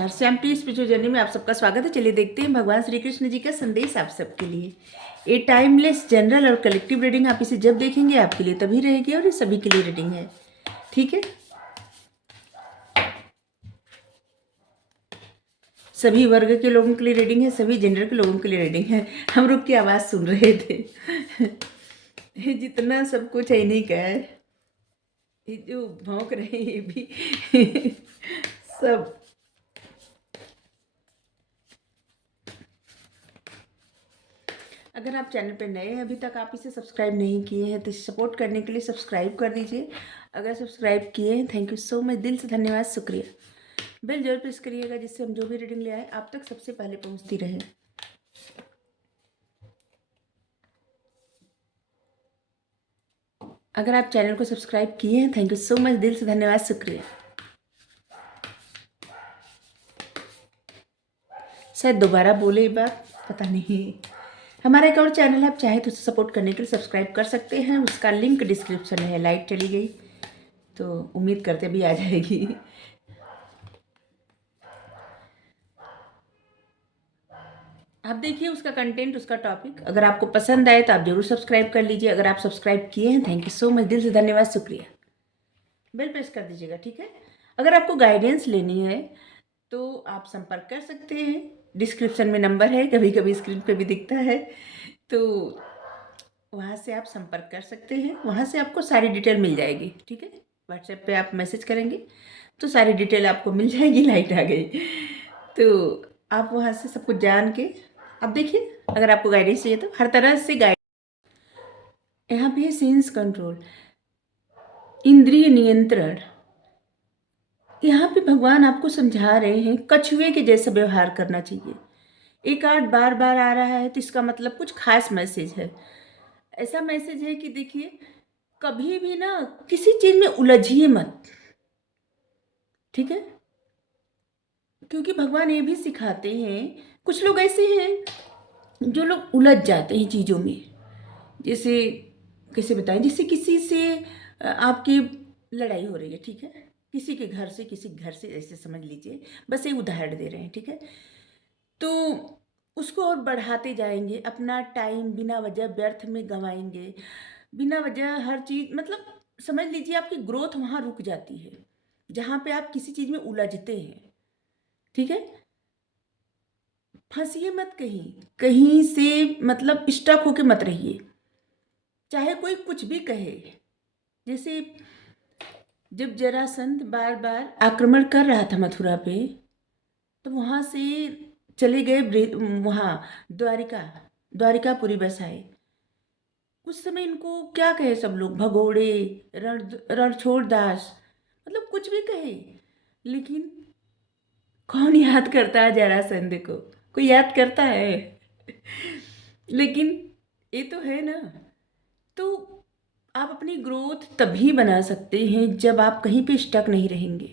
नमस्कार। श्यामप्रिय spiritual journey में आप सबका स्वागत है। चलिए देखते हैं भगवान श्री कृष्ण जी का संदेश आप सबके लिए। ए टाइमलेस जनरल और कलेक्टिव रीडिंग, आप इसे जब देखेंगे आपके लिए तभी रहेगी और ये सभी के लिए रीडिंग है, ठीक है। सभी वर्ग के लोगों के लिए रीडिंग है, सभी जेंडर के लोगों के लिए रीडिंग है। हम रुक की आवाज़ सुन रहे थे। जितना सब कुछ है नहीं का है, ये जो भौंक रहे हैं ये भी सब। अगर आप चैनल पर नए हैं, अभी तक आप इसे सब्सक्राइब नहीं किए हैं तो सपोर्ट करने के लिए सब्सक्राइब कर दीजिए। अगर सब्सक्राइब किए हैं, थैंक यू सो मच, दिल से धन्यवाद, शुक्रिया। बेल जरूर प्रेस करिएगा जिससे हम जो भी रीडिंग ले आए आप तक सबसे पहले पहुंचती रहे। अगर आप चैनल को सब्सक्राइब किए हैं, थैंक यू सो मच, दिल से धन्यवाद, शुक्रिया। शायद दोबारा बोले ये बात, पता नहीं। हमारा एक और चैनल है, आप चाहे तो उसे सपोर्ट करने के लिए सब्सक्राइब कर सकते हैं, उसका लिंक डिस्क्रिप्शन में है। लाइट चली गई तो उम्मीद करते भी आ जाएगी। आप देखिए उसका कंटेंट, उसका टॉपिक। अगर आपको पसंद आए तो आप जरूर सब्सक्राइब कर लीजिए। अगर आप सब्सक्राइब किए हैं, थैंक यू सो मच, दिल से धन्यवाद, शुक्रिया। बेल प्रेस कर दीजिएगा, ठीक है। अगर आपको गाइडेंस लेनी है तो आप संपर्क कर सकते हैं। डिस्क्रिप्शन में नंबर है, कभी कभी स्क्रीन पे भी दिखता है, तो वहाँ से आप संपर्क कर सकते हैं। वहाँ से आपको सारी डिटेल मिल जाएगी, ठीक है। व्हाट्सएप पे आप मैसेज करेंगे तो सारी डिटेल आपको मिल जाएगी। लाइट आ गई तो आप वहाँ से सब कुछ जान के अब देखिए। अगर आपको गाइडेंस चाहिए तो हर तरह से गाइड। यहाँ पे सेंस कंट्रोल, इंद्रिय नियंत्रण। यहाँ पे भगवान आपको समझा रहे हैं कछुए के जैसा व्यवहार करना चाहिए। एक आर्ट बार बार आ रहा है तो इसका मतलब कुछ खास मैसेज है। ऐसा मैसेज है कि देखिए, कभी भी ना किसी चीज में उलझिए मत, ठीक है। क्योंकि भगवान ये भी सिखाते हैं, कुछ लोग ऐसे हैं जो लोग उलझ जाते हैं चीज़ों में। जैसे कैसे बताएं, जैसे किसी से आपकी लड़ाई हो रही है, ठीक है। किसी के घर से, किसी घर से, ऐसे समझ लीजिए, बस एक उदाहरण दे रहे हैं, ठीक है। तो उसको और बढ़ाते जाएंगे, अपना टाइम बिना वजह व्यर्थ में गंवाएंगे, बिना वजह हर चीज़, मतलब समझ लीजिए आपकी ग्रोथ वहाँ रुक जाती है जहाँ पे आप किसी चीज़ में उलझते हैं, ठीक है। फंसिए मत कहीं, कहीं से मतलब स्टक होके मत रहिए, चाहे कोई कुछ भी कहे। जैसे जब जरासंध बार बार आक्रमण कर रहा था मथुरा पे, तो वहां से चले गए वहां द्वारिका, द्वारिकापुरी बसाए। उस समय इनको क्या कहे सब लोग, भगोड़े, रणछोड़ दास, मतलब कुछ भी कहे, लेकिन कौन याद करता है जरासंध को? कोई याद करता है? लेकिन ये तो है ना। तो आप अपनी ग्रोथ तभी बना सकते हैं जब आप कहीं पे स्टक नहीं रहेंगे।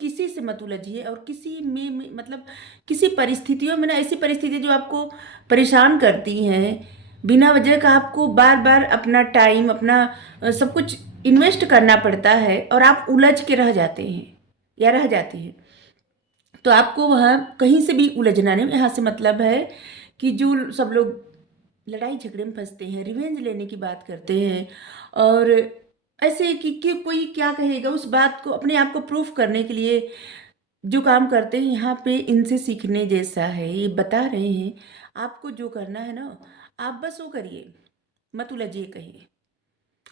किसी से मत उलझिए, और किसी में मतलब किसी परिस्थितियों में ना, ऐसी परिस्थिति जो आपको परेशान करती हैं, बिना वजह का आपको बार बार अपना टाइम, अपना सब कुछ इन्वेस्ट करना पड़ता है और आप उलझ के रह जाते हैं या रह जाती हैं। तो आपको वहाँ कहीं से भी उलझना नहीं। यहाँ से मतलब है कि जो सब लोग लड़ाई झगड़े में फंसते हैं, रिवेंज लेने की बात करते हैं, और ऐसे कि कोई क्या कहेगा, उस बात को अपने आप को प्रूफ करने के लिए जो काम करते हैं, यहाँ पे इनसे सीखने जैसा है। ये बता रहे हैं आपको जो करना है ना, आप बस वो करिए, मत उलझिए कहीं।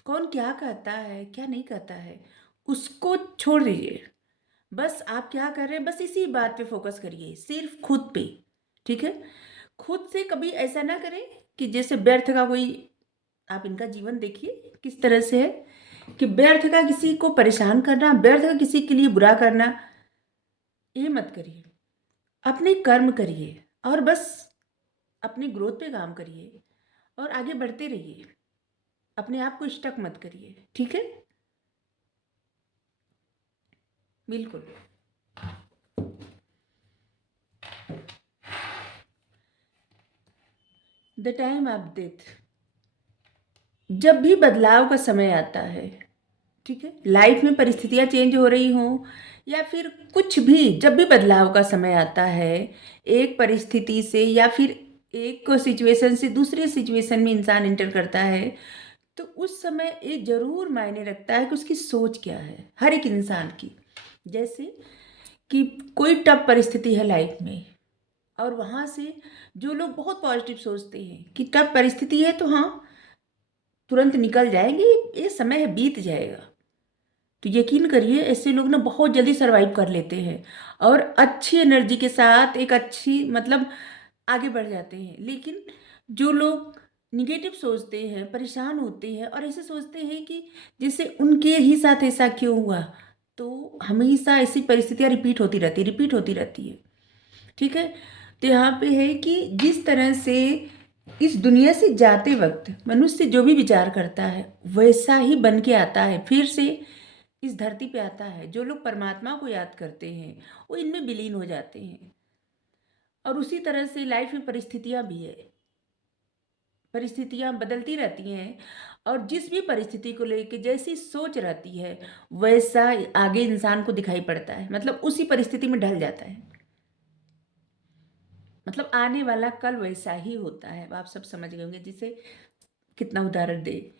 कौन क्या कहता है क्या नहीं कहता है उसको छोड़ दीजिए। बस आप क्या कर रहे हैं, बस इसी बात पे फोकस करिए, सिर्फ खुद पे, ठीक है। खुद से कभी ऐसा ना करें कि जैसे व्यर्थ का कोई, आप इनका जीवन देखिए किस तरह से है कि व्यर्थ का किसी को परेशान करना, व्यर्थ का किसी के लिए बुरा करना, ये मत करिए। अपने कर्म करिए और बस अपनी ग्रोथ पे काम करिए और आगे बढ़ते रहिए। अपने आप को स्टक मत करिए, ठीक है। बिल्कुल। द टाइम ऑफ डेथ, जब भी बदलाव का समय आता है, ठीक है, लाइफ में परिस्थितियाँ चेंज हो रही हों या फिर कुछ भी, जब भी बदलाव का समय आता है, एक परिस्थिति से या फिर एक सिचुएशन से दूसरे सिचुएशन में इंसान एंटर करता है, तो उस समय ये ज़रूर मायने रखता है कि उसकी सोच क्या है, हर एक इंसान की। जैसे कि कोई टफ परिस्थिति है लाइफ में, और वहाँ से जो लोग बहुत पॉजिटिव सोचते हैं कि टफ परिस्थिति है तो हाँ, तुरंत निकल जाएंगे, ये समय है, बीत जाएगा। तो यकीन करिए ऐसे लोग ना बहुत जल्दी सर्वाइव कर लेते हैं और अच्छी एनर्जी के साथ एक अच्छी मतलब आगे बढ़ जाते हैं। लेकिन जो लोग निगेटिव सोचते हैं, परेशान होते हैं और ऐसे सोचते हैं कि जैसे उनके ही साथ ऐसा क्यों हुआ, तो हमेशा ऐसी परिस्थितियाँ रिपीट होती रहती है। ठीक है। तो यहाँ पे है कि जिस तरह से इस दुनिया से जाते वक्त मनुष्य जो भी विचार करता है वैसा ही बन के आता है, फिर से इस धरती पे आता है। जो लोग परमात्मा को याद करते हैं वो इनमें विलीन हो जाते हैं। और उसी तरह से लाइफ में परिस्थितियाँ भी है, परिस्थितियाँ बदलती रहती हैं और जिस भी परिस्थिति को लेके जैसी सोच रहती है वैसा आगे इंसान को दिखाई पड़ता है, मतलब उसी परिस्थिति में ढल जाता है। मतलब आने वाला कल वैसा ही होता है, आप सब समझ गए होंगे। जिसे कितना उदाहरण दे,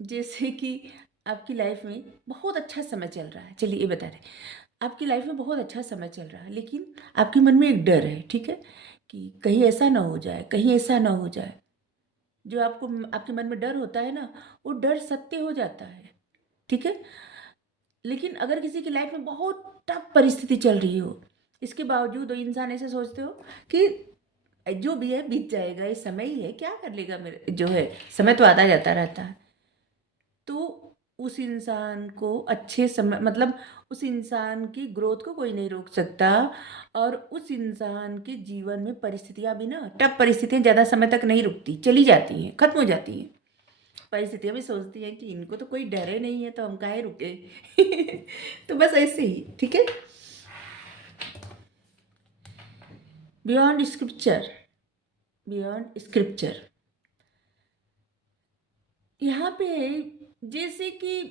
जैसे कि आपकी लाइफ में बहुत अच्छा समय चल रहा है, चलिए ये बता रहे, आपकी लाइफ में बहुत अच्छा समय चल रहा है लेकिन आपके मन में एक डर है, ठीक है, कि कहीं ऐसा ना हो जाए, कहीं ऐसा ना हो जाए। जो आपको आपके मन में डर होता है ना, वो डर सत्य हो जाता है, ठीक है। लेकिन अगर किसी की लाइफ में बहुत टफ परिस्थिति चल रही हो, इसके बावजूद वो इंसान ऐसे सोचते हो कि जो भी है बीत जाएगा, ये समय ही है, क्या कर लेगा, मेरे जो है समय तो आता जाता रहता है। तो उस इंसान को अच्छे समय मतलब उस इंसान की ग्रोथ को कोई नहीं रोक सकता। और उस इंसान के जीवन में परिस्थितियाँ भी ना, टफ परिस्थितियाँ ज़्यादा समय तक नहीं रुकती, चली जाती हैं, खत्म हो जाती हैं। परिस्थितियाँ भी सोचती हैं कि इनको तो कोई डरे नहीं है तो हम काहे रुके। तो बस ऐसे ही, ठीक है। बियॉन्ड स्क्रिप्चर, बियॉन्ड स्क्रिप्चर यहाँ पे है, जैसे कि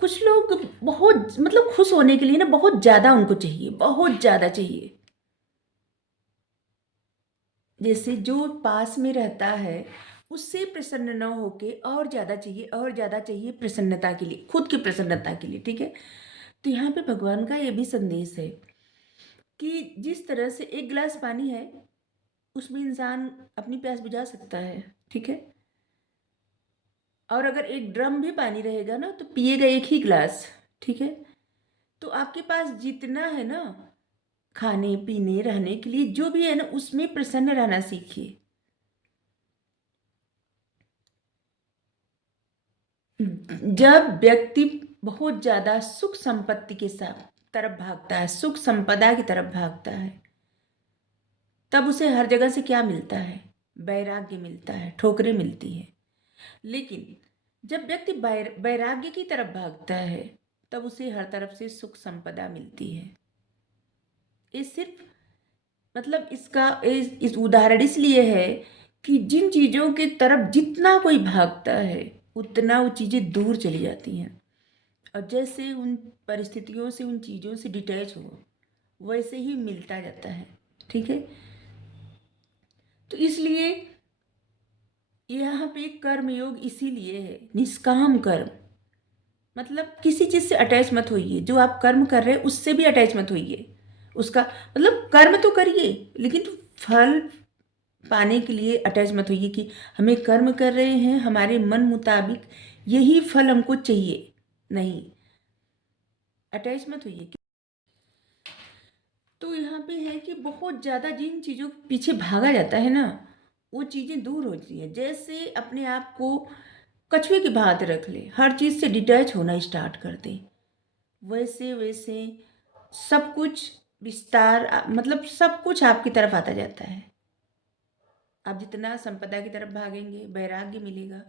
कुछ लोग बहुत मतलब खुश होने के लिए ना बहुत ज़्यादा उनको चाहिए, बहुत ज़्यादा चाहिए। जैसे जो पास में रहता है उससे प्रसन्न न होके और ज़्यादा चाहिए, और ज़्यादा चाहिए प्रसन्नता के लिए, खुद की प्रसन्नता के लिए, ठीक है। तो यहाँ पे भगवान का ये भी संदेश है कि जिस तरह से एक गिलास पानी है उसमें इंसान अपनी प्यास बुझा सकता है, ठीक है। और अगर एक ड्रम भी पानी रहेगा ना तो पिएगा एक ही गिलास, ठीक है। तो आपके पास जितना है ना खाने पीने रहने के लिए जो भी है ना, उसमें प्रसन्न रहना सीखिए। जब व्यक्ति बहुत ज़्यादा सुख संपत्ति के साथ तरफ भागता है, सुख संपदा की तरफ भागता है, तब उसे हर जगह से क्या मिलता है, वैराग्य मिलता है, ठोकरें मिलती है। लेकिन जब व्यक्ति वैराग्य की तरफ भागता है तब उसे हर तरफ से सुख संपदा मिलती है। ये सिर्फ मतलब इसका इस उदाहरण इसलिए है कि जिन चीज़ों की तरफ जितना कोई भागता है उतना वो चीज़ें दूर चली जाती हैं, और जैसे उन परिस्थितियों से उन चीज़ों से डिटैच हो वैसे ही मिलता जाता है, ठीक है। तो इसलिए यहाँ पे कर्मयोग इसीलिए है, निष्काम कर्म, मतलब किसी चीज़ से अटैच मत होइए, जो आप कर्म कर रहे हैं उससे भी अटैच मत होइए। उसका मतलब कर्म तो करिए लेकिन फल पाने के लिए अटैच मत होइए कि हमें कर्म कर रहे हैं हमारे मन मुताबिक यही फल हमको चाहिए, नहीं, अटैच मत होइए। तो यहाँ पे है कि बहुत ज़्यादा जिन चीज़ों के पीछे भागा जाता है ना वो चीज़ें दूर होती हैं। जैसे अपने आप को कछुए की भांति रख ले, हर चीज़ से डिटैच होना स्टार्ट कर दे, वैसे वैसे सब कुछ विस्तार मतलब सब कुछ आपकी तरफ आता जाता है। आप जितना संपदा की तरफ भागेंगे वैराग्य मिलेगा,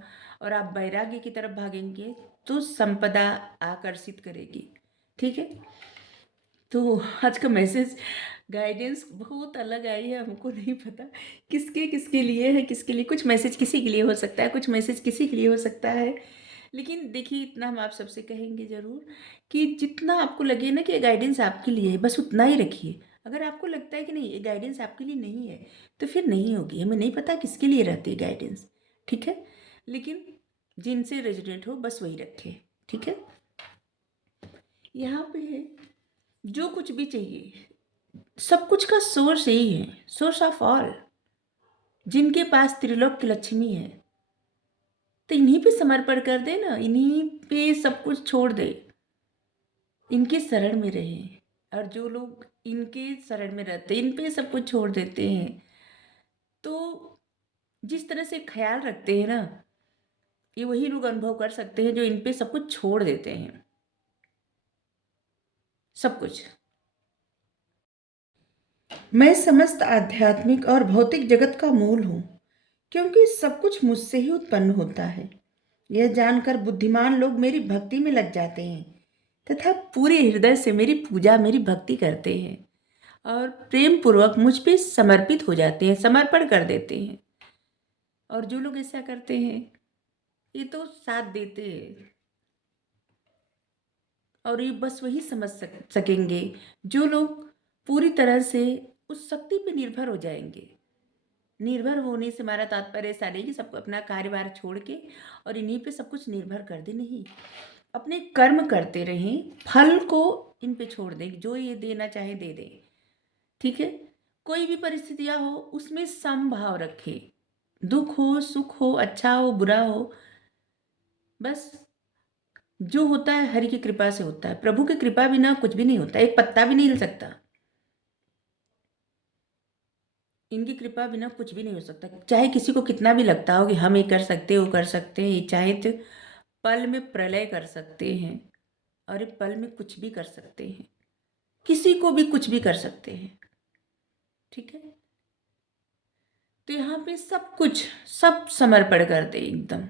और आप वैराग्य की तरफ भागेंगे तो संपदा आकर्षित करेगी, ठीक है। तो आज का मैसेज गाइडेंस बहुत अलग आई है, हमको नहीं पता किसके किसके लिए है, किसके लिए, कुछ मैसेज किसी के लिए हो सकता है, कुछ मैसेज किसी के लिए हो सकता है, लेकिन देखिए, इतना हम आप सबसे कहेंगे ज़रूर कि जितना आपको लगे ना कि ये गाइडेंस आपके लिए है, बस उतना ही रखिए। अगर आपको लगता है कि नहीं, ये गाइडेंस आपके लिए नहीं है, तो फिर नहीं होगी। हमें नहीं पता किसके लिए रहती है गाइडेंस, ठीक है? लेकिन जिनसे रेज़ोनेट हो बस वही रखें, ठीक है? यहाँ पे है, जो कुछ भी चाहिए, सब कुछ का सोर्स यही है, सोर्स ऑफ ऑल। जिनके पास त्रिलोक की लक्ष्मी है, तो इन्हीं पे समर्पण कर दे ना, इन्हीं पे सब कुछ छोड़ दे, इनके शरण में रहे। और जो लोग इनके शरण में रहते हैं, इन पे सब कुछ छोड़ देते हैं, तो जिस तरह से ख्याल रखते हैं ना, ये वही लोग अनुभव कर सकते हैं जो इन पे सब कुछ छोड़ देते हैं, सब कुछ। मैं समस्त आध्यात्मिक और भौतिक जगत का मूल हूँ, क्योंकि सब कुछ मुझसे ही उत्पन्न होता है। यह जानकर बुद्धिमान लोग मेरी भक्ति में लग जाते हैं तथा पूरे हृदय से मेरी पूजा, मेरी भक्ति करते हैं और प्रेम पूर्वक मुझ पे समर्पित हो जाते हैं, समर्पण कर देते हैं। और जो लोग ऐसा करते हैं, ये तो साथ देते हैं, और ये बस वही समझ सकेंगे जो लोग पूरी तरह से उस शक्ति पे निर्भर हो जाएंगे। निर्भर होने से हमारा तात्पर्य ऐसा नहीं कि सबको अपना कार्यभार छोड़ के और इन्हीं पे सब कुछ निर्भर कर दे, नहीं। अपने कर्म करते रहें, फल को इन पे छोड़ दें, जो ये देना चाहे दे दे, ठीक है? कोई भी परिस्थितियां हो, उसमें समभाव रखें। दुख हो, सुख हो, अच्छा हो, बुरा हो, बस जो होता है हरि की कृपा से होता है। प्रभु की कृपा बिना कुछ भी नहीं होता, एक पत्ता भी नहीं हिल सकता। इनकी कृपा बिना कुछ भी नहीं हो सकता। चाहे किसी को कितना भी लगता हो कि हम ये कर सकते हैं, वो कर सकते हैं, ये चाहे तो पल में प्रलय कर सकते हैं और एक पल में कुछ भी कर सकते हैं, किसी को भी कुछ भी कर सकते हैं, ठीक है? तो यहाँ पे सब कुछ, सब समर्पण कर दे एकदम।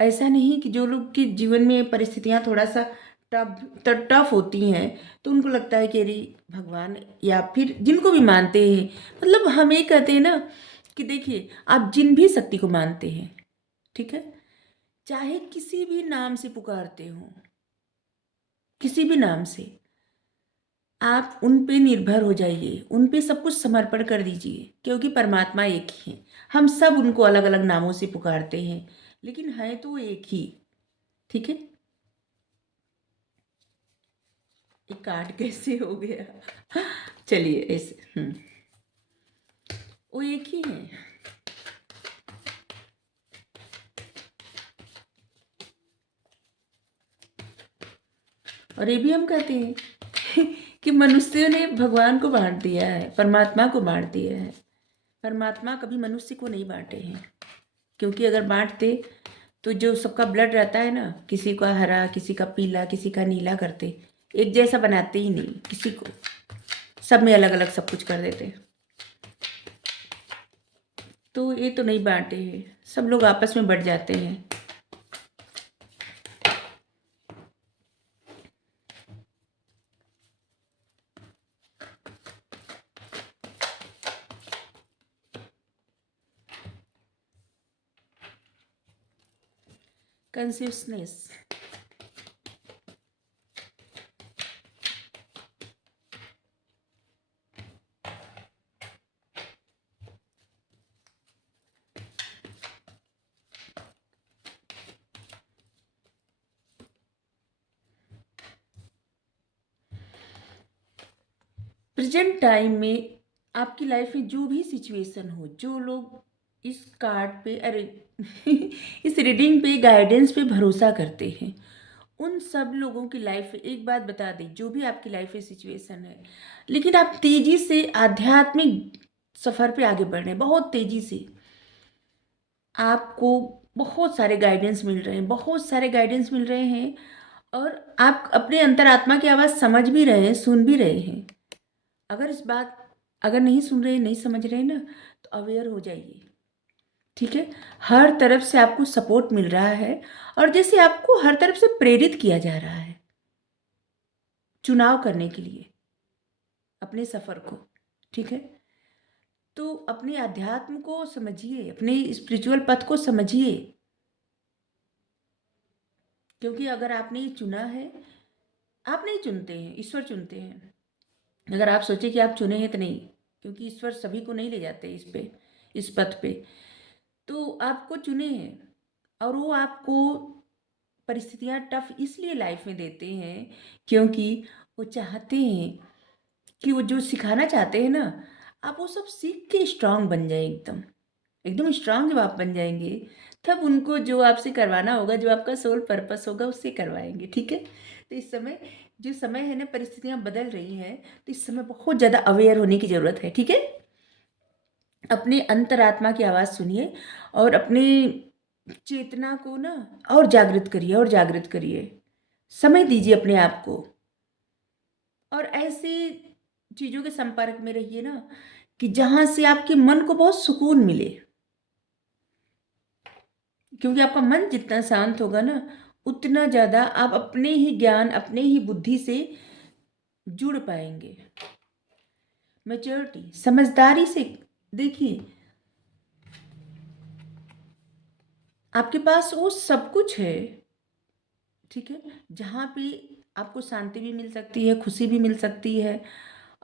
ऐसा नहीं कि जो लोग के जीवन में परिस्थितियाँ थोड़ा सा टफ होती हैं, तो उनको लगता है कि अरे भगवान, या फिर जिनको भी मानते हैं, मतलब हम ये कहते हैं ना कि देखिए, आप जिन भी शक्ति को मानते हैं, ठीक है, चाहे किसी भी नाम से पुकारते हो, किसी भी नाम से, आप उन पे निर्भर हो जाइए, उन पे सब कुछ समर्पण कर दीजिए, क्योंकि परमात्मा एक ही है। हम सब उनको अलग अलग नामों से पुकारते हैं, लेकिन है तो वो एक ही, ठीक है? ये कार्ड कैसे हो गया? चलिए ऐसे, वो एक ही है। और ये भी हम कहते हैं कि मनुष्य ने भगवान को बांट दिया है, परमात्मा को बांट दिया है। परमात्मा कभी मनुष्य को नहीं बांटे हैं, क्योंकि अगर बांटते तो जो सबका ब्लड रहता है ना, किसी का हरा, किसी का पीला, किसी का नीला करते, एक जैसा बनाते ही नहीं किसी को, सब में अलग अलग सब कुछ कर देते। तो ये तो नहीं बांटे हैं, सब लोग आपस में बट जाते हैं। कंसियसनेस, प्रेजेंट टाइम में आपकी लाइफ में जो भी सिचुएशन हो, जो लोग इस कार्ड पे, अरे इस रीडिंग पे, गाइडेंस पे भरोसा करते हैं, उन सब लोगों की लाइफ में एक बात बता दें, जो भी आपकी लाइफ में सिचुएशन है, लेकिन आप तेजी से आध्यात्मिक सफ़र पे आगे बढ़ रहे हैं, बहुत तेजी से। आपको बहुत सारे गाइडेंस मिल रहे हैं, बहुत सारे गाइडेंस मिल रहे हैं, और आप अपने अंतरात्मा की आवाज़ समझ भी रहे हैं, सुन भी रहे हैं। अगर इस बात, अगर नहीं सुन रहे, नहीं समझ रहे ना, तो अवेयर हो जाइए, ठीक है? हर तरफ से आपको सपोर्ट मिल रहा है, और जैसे आपको हर तरफ से प्रेरित किया जा रहा है चुनाव करने के लिए अपने सफ़र को, ठीक है? तो अपने अध्यात्म को समझिए, अपने स्पिरिचुअल पथ को समझिए, क्योंकि अगर आपने ये चुना है, आप नहीं चुनते हैं, ईश्वर चुनते हैं। अगर आप सोचे कि आप चुने हैं तो नहीं, क्योंकि ईश्वर सभी को नहीं ले जाते इस पे, इस पथ पे। तो आपको चुने हैं, और वो आपको परिस्थितियाँ टफ इसलिए लाइफ में देते हैं क्योंकि वो चाहते हैं कि वो जो सिखाना चाहते हैं ना, आप वो सब सीख के स्ट्रांग बन जाए, एकदम एकदम स्ट्रांग जब आप बन जाएंगे, तब उनको जो आपसे करवाना होगा, जो आपका सोल पर्पस होगा, उससे करवाएंगे। ठीक है। तो इस समय जो समय है ना, परिस्थितियाँ बदल रही हैं, तो इस समय बहुत ज़्यादा अवेयर होने की ज़रूरत है। ठीक है। अपने अंतरात्मा की आवाज़ सुनिए और अपने चेतना को ना और जागृत करिए, और जागृत करिए। समय दीजिए अपने आप को, और ऐसे चीज़ों के संपर्क में रहिए ना कि जहाँ से आपके मन को बहुत सुकून मिले। क्योंकि आपका मन जितना शांत होगा ना, उतना ज़्यादा आप अपने ही ज्ञान, अपने ही बुद्धि से जुड़ पाएंगे। मैच्योरिटी, समझदारी से देखिए, आपके पास वो सब कुछ है। ठीक है। जहाँ पे आपको शांति भी मिल सकती है, खुशी भी मिल सकती है,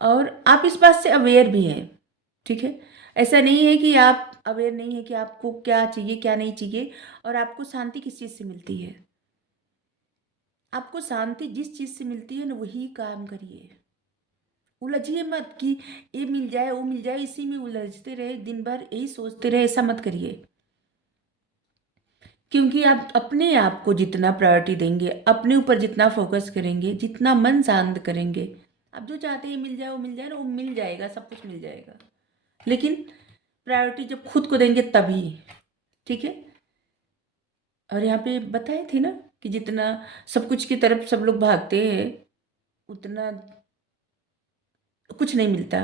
और आप इस बात से अवेयर भी हैं। ठीक है। ऐसा नहीं है कि आप अवेयर नहीं है कि आपको क्या चाहिए, क्या नहीं चाहिए। और आपको शांति किस चीज़ से मिलती है? आपको शांति जिस चीज़ से मिलती है ना, वही काम करिए। उलझिए मत कि ये मिल जाए, वो मिल जाए, इसी में उलझते रहे दिन भर, यही सोचते रहे, ऐसा मत करिए। क्योंकि आप अपने आप को जितना प्रायोरिटी देंगे, अपने ऊपर जितना फोकस करेंगे, जितना मन शांत करेंगे, आप जो चाहते हैं मिल जाए, वो मिल जाए ना, वो मिल जाएगा, सब कुछ मिल जाएगा। लेकिन प्रायोरिटी जब खुद को देंगे तभी। ठीक है। और यहाँ पे बताए थे ना कि जितना सब कुछ की तरफ सब लोग भागते हैं, उतना कुछ नहीं मिलता।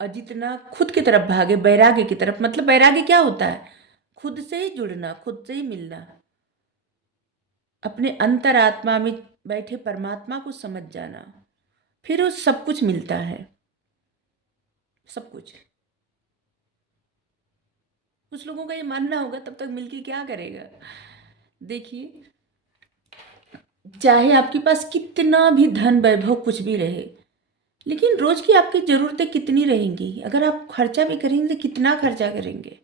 और जितना खुद की तरफ भागे, वैराग्य की तरफ, मतलब वैराग्य क्या होता है? खुद से ही जुड़ना, खुद से ही मिलना, अपने अंतरात्मा में बैठे परमात्मा को समझ जाना, फिर वो सब कुछ मिलता है, सब कुछ। कुछ लोगों का ये मानना होगा तब तक मिलके क्या करेगा। देखिए, चाहे आपके पास कितना भी धन वैभव कुछ भी रहे, लेकिन रोज की आपकी ज़रूरतें कितनी रहेंगी? अगर आप खर्चा भी करेंगे तो कितना खर्चा करेंगे?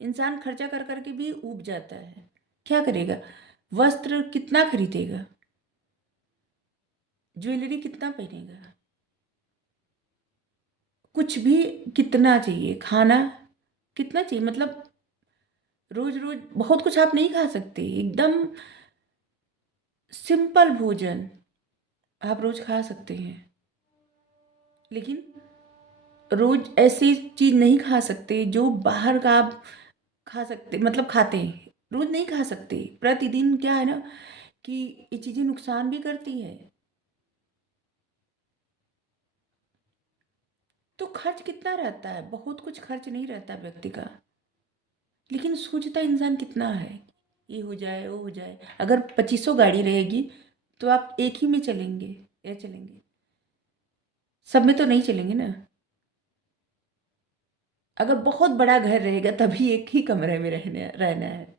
इंसान खर्चा कर कर के भी ऊब जाता है। क्या करेगा? वस्त्र कितना खरीदेगा? ज्वेलरी कितना पहनेगा? कुछ भी कितना चाहिए? खाना कितना चाहिए? मतलब रोज रोज बहुत कुछ आप नहीं खा सकते। एकदम सिंपल भोजन आप रोज खा सकते हैं, लेकिन रोज ऐसी चीज नहीं खा सकते जो बाहर का आप खा सकते, मतलब खाते हैं, रोज नहीं खा सकते। प्रतिदिन क्या है ना कि ये चीजें नुकसान भी करती है। तो खर्च कितना रहता है? बहुत कुछ खर्च नहीं रहता व्यक्ति का, लेकिन सोचता इंसान कितना है, ये हो जाए, वो हो जाए। अगर 2500 गाड़ी रहेगी तो आप एक ही में चलेंगे या चलेंगे? सब में तो नहीं चलेंगे ना। अगर बहुत बड़ा घर रहेगा तभी एक ही कमरे में रहना है।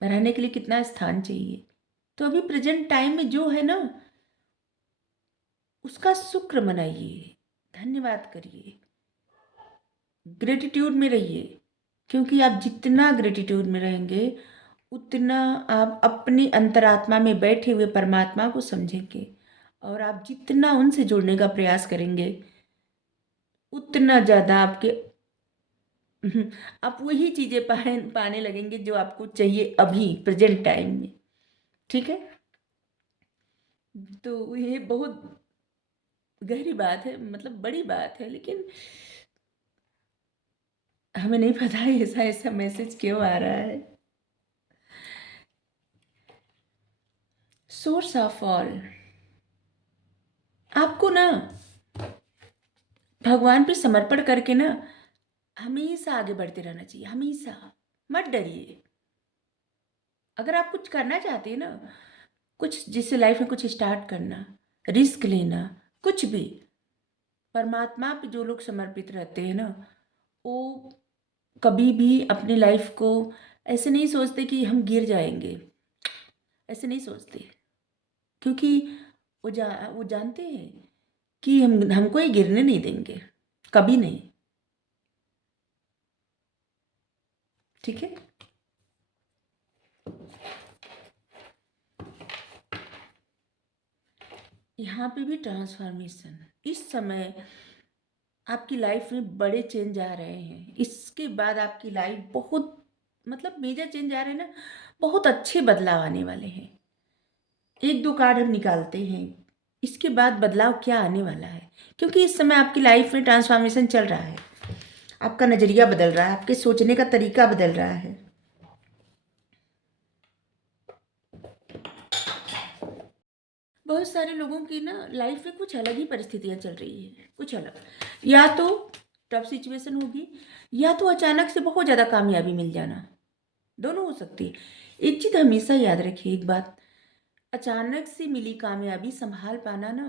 रहने के लिए कितना स्थान चाहिए? तो अभी प्रेजेंट टाइम में जो है ना, उसका शुक्र मनाइए, धन्यवाद करिए, ग्रेटिट्यूड में रहिए। क्योंकि आप जितना ग्रेटिट्यूड में रहेंगे, उतना आप अपनी अंतरात्मा में बैठे हुए परमात्मा को समझेंगे। और आप जितना उनसे जुड़ने का प्रयास करेंगे, उतना ज़्यादा आपके आप वही चीज़ें पाने लगेंगे जो आपको चाहिए अभी प्रेजेंट टाइम में। ठीक है। तो ये बहुत गहरी बात है, मतलब बड़ी बात है, लेकिन हमें नहीं पता है ऐसा ऐसा मैसेज क्यों आ रहा है। सोर्स ऑफ ऑल, आपको ना भगवान पे समर्पण करके ना हमेशा आगे बढ़ते रहना चाहिए, हमेशा। मत डरिए। अगर आप कुछ करना चाहते हैं ना, कुछ जिससे लाइफ में कुछ स्टार्ट करना, रिस्क लेना, कुछ भी, परमात्मा पे जो लोग समर्पित रहते हैं ना, वो कभी भी अपनी लाइफ को ऐसे नहीं सोचते कि हम गिर जाएंगे। ऐसे नहीं सोचते, क्योंकि वो जानते हैं कि हमको ये गिरने नहीं देंगे, कभी नहीं। ठीक है। यहाँ पे भी ट्रांसफॉर्मेशन, इस समय आपकी लाइफ में बड़े चेंज आ रहे हैं। इसके बाद आपकी लाइफ बहुत मतलब मेजर चेंज आ रहे हैं ना, बहुत अच्छे बदलाव आने वाले हैं। एक दो कार्ड हम निकालते हैं, इसके बाद बदलाव क्या आने वाला है, क्योंकि इस समय आपकी लाइफ में ट्रांसफॉर्मेशन चल रहा है। आपका नज़रिया बदल रहा है, आपके सोचने का तरीका बदल रहा है। बहुत सारे लोगों की ना लाइफ में कुछ अलग ही परिस्थितियाँ चल रही है, कुछ अलग। या तो टफ सिचुएशन होगी, या तो अचानक से बहुत ज़्यादा कामयाबी मिल जाना, दोनों हो सकती है। एक चीज़ हमेशा याद रखिए, एक बात, अचानक से मिली कामयाबी संभाल पाना ना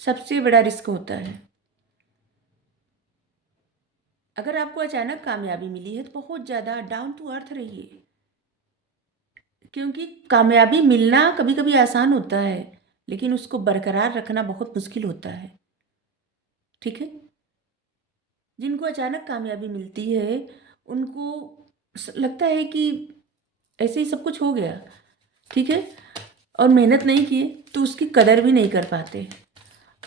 सबसे बड़ा रिस्क होता है। अगर आपको अचानक कामयाबी मिली है तो बहुत ज़्यादा डाउन टू अर्थ रहिए, क्योंकि कामयाबी मिलना कभी कभी आसान होता है, लेकिन उसको बरकरार रखना बहुत मुश्किल होता है। ठीक है। जिनको अचानक कामयाबी मिलती है उनको लगता है कि ऐसे ही सब कुछ हो गया, ठीक है, और मेहनत नहीं किए तो उसकी कदर भी नहीं कर पाते।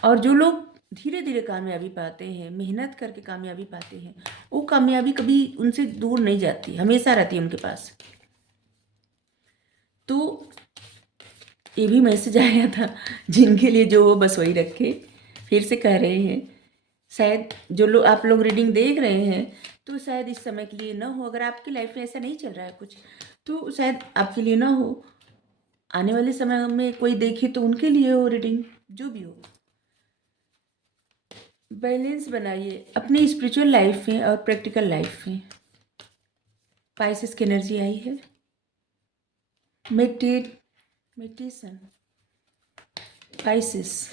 और जो लोग धीरे धीरे कामयाबी पाते हैं, मेहनत करके कामयाबी पाते हैं, वो कामयाबी कभी उनसे दूर नहीं जाती, हमेशा रहती है उनके पास। तो ये भी मैसेज आया था, जिनके लिए जो हो बस वही रखे। फिर से कह रहे हैं, शायद जो लोग आप लोग रीडिंग देख रहे हैं तो शायद इस समय के लिए ना हो। अगर आपकी लाइफ में ऐसा नहीं चल रहा है कुछ, तो शायद आपके लिए ना हो, आने वाले समय में कोई देखे तो उनके लिए हो रीडिंग। जो भी हो, बैलेंस बनाइए अपनी स्पिरिचुअल लाइफ में और प्रैक्टिकल लाइफ में। पाइसेस की एनर्जी आई है। मेडिटेशन, पाइसेस,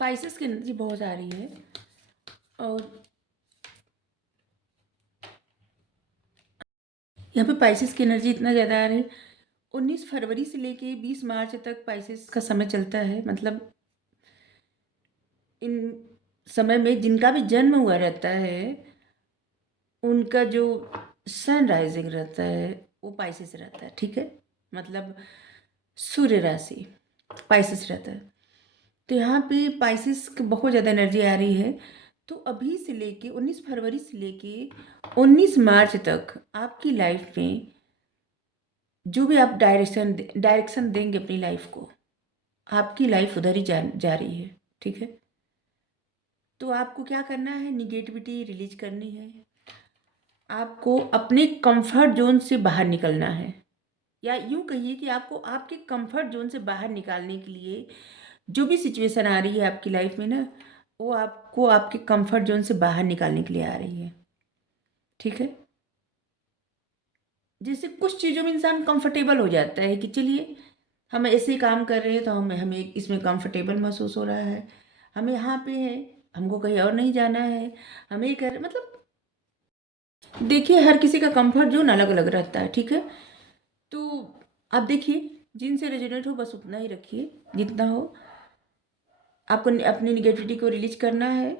पाइसेस की एनर्जी बहुत आ रही है। और यहाँ पे पाइसेस की एनर्जी इतना ज़्यादा आ रही है, 19 फरवरी से लेके 20 मार्च तक पाइसेस का समय चलता है। मतलब इन समय में जिनका भी जन्म हुआ रहता है, उनका जो सन राइजिंग रहता है वो पाइसेस रहता है। ठीक है, मतलब सूर्य राशि पाइसेस रहता है। तो यहाँ पे पाइसेस की बहुत ज़्यादा एनर्जी आ रही है। तो अभी से लेके 19 फरवरी से लेके 19 मार्च तक आपकी लाइफ में जो भी आप डायरेक्शन देंगे अपनी लाइफ को, आपकी लाइफ उधर ही जा रही है। ठीक है। तो आपको क्या करना है, निगेटिविटी रिलीज करनी है। आपको अपने कंफर्ट जोन से बाहर निकलना है, या यूँ कहिए कि आपको आपके कंफर्ट जोन से बाहर निकालने के लिए जो भी सिचुएशन आ रही है आपकी लाइफ में ना, वो आपको आपके कंफर्ट जोन से बाहर निकालने के लिए आ रही है। ठीक है। जैसे कुछ चीज़ों में इंसान कंफर्टेबल हो जाता है कि चलिए हम ऐसे काम कर रहे हैं तो हमें हमें इसमें कंफर्टेबल महसूस हो रहा है, हमें यहाँ पे है, हमको कहीं और नहीं जाना है, हमें कर मतलब देखिए हर किसी का कंफर्ट जोन अलग अलग रहता है। ठीक है। तो आप देखिए जिनसे रेजोनेट हो बस उतना ही रखिए जितना हो। आपको अपनी निगेटिविटी को रिलीज करना है,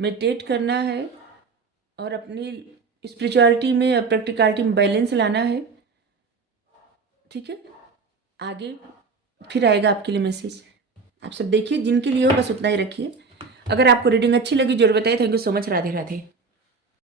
मेडिटेट करना है, और अपनी स्पिरिचुअलिटी में और प्रैक्टिकलिटी में बैलेंस लाना है। ठीक है। आगे फिर आएगा आपके लिए मैसेज। आप सब देखिए जिनके लिए हो बस उतना ही रखिए। अगर आपको रीडिंग अच्छी लगी जरूर बताइए। Thank you so much. Radhe Radhe.